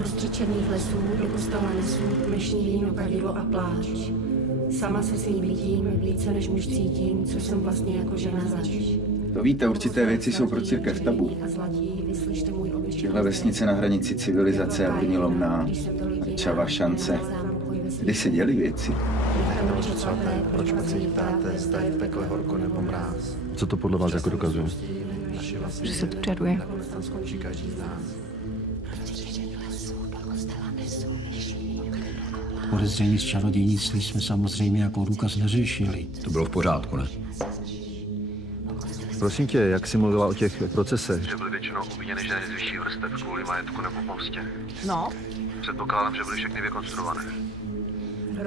Uprostřed černých lesů do kostela nesu mešní víno, kadidlo a pláč. Sama se svým bytím více než muž cítím, co jsem vlastně jako žena zač. To víte, určité věci jsou pro církev tabu. Tyhle vesnice na hranici civilizace a Brnilovná, Čava, Šance. Kdy se děly věci? Proč pak se jí ptáte, zda je v pekle horko nebo mráz? Co to podle vás jako dokazuje? Že se tu čaruje. Podezření z čarodějnictví jsme samozřejmě jako důkaz neřešili. To bylo v pořádku, ne? Prosím tě, jak jsi mluvila o těch procesech? Že byly většinou obviněny ženy z vyšších vrstev kvůli majetku nebo pomstě. No. Předpokládám, že byly všechny vykonstruované.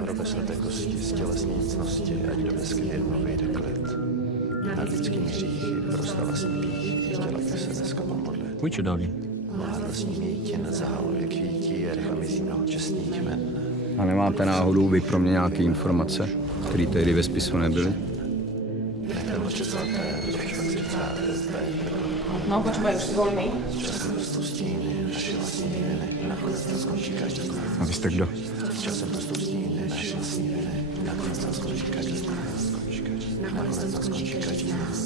Probeslete kosti z tělesné nicnosti, ať do desky jednou vyjde klid. Na lidský hříchy prosta vlastní pích, chtěla by se dneska pomodlit. Pojď dál. Má vlastní mějtě na záhalu, jak vítí, a rychle mizí mnoho čestných jmen. A nemáte náhodou vy pro mě nějaké informace, které tehdy ve spisu nebyly? Nechte mlčet zlaté, proč pak zřecáte zde. No, počkej, už jsi volný. Časem rostou stíny, naše vlastní viny, nakonec to skončí každý z nás. A vy jste kdo? Časem rostou stíny, naše vlastní viny, nakonec to skončí každý z nás. Nakonec to skončí každý z nás.